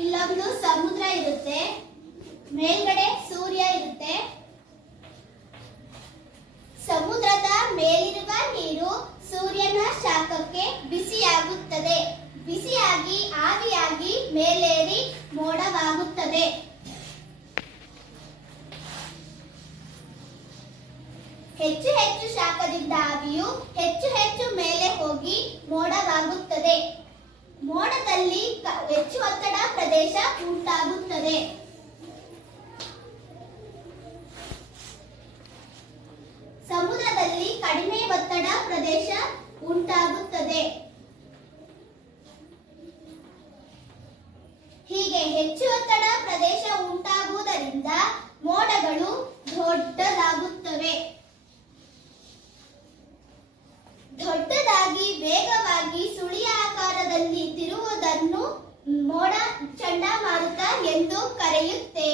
ಇಲ್ಲೊಂದು ಸಮುದ್ರ ಇರುತ್ತೆ. ಮೇಲ್ಗಡೆ ಸೂರ್ಯ ಇರುತ್ತೆ. ಸಮುದ್ರದ ಮೇಲಿರುವ ನೀರು ಸೂರ್ಯನ ಶಾಖಕ್ಕೆ ಬಿಸಿಯಾಗುತ್ತದೆ. ಬಿಸಿಯಾಗಿ, ಆವಿಯಾಗಿ ಮೇಲೇರಿ ಮೋಡವಾಗುತ್ತದೆ. ಹೆಚ್ಚು ಹೆಚ್ಚು ಶಾಖದಿಂದ ಆವಿಯು ಹೆಚ್ಚು ಹೆಚ್ಚು ಮೇಲೆ ಹೋಗಿ ಮೋಡವಾಗುತ್ತದೆ. ಮೋಡದಲ್ಲಿ ಪ್ರದೇಶ ಉಂಟಾಗುತ್ತದೆ. ಸಮುದ್ರದಲ್ಲಿ ಕಡಿಮೆ ಒತ್ತಡ ಪ್ರದೇಶ ಉಂಟಾಗುತ್ತದೆ. ಹೀಗೆ ಹೆಚ್ಚು ಒತ್ತಡ ಪ್ರದೇಶ ಉಂಟಾಗುವುದರಿಂದ ಮೋಡಗಳು ದೊಡ್ಡದಾಗುತ್ತವೆ. ದೊಡ್ಡದಾಗಿ, ವೇಗವಾಗಿ ಸುಳಿಯ ಕರೆಯುತ್ತೇವೆ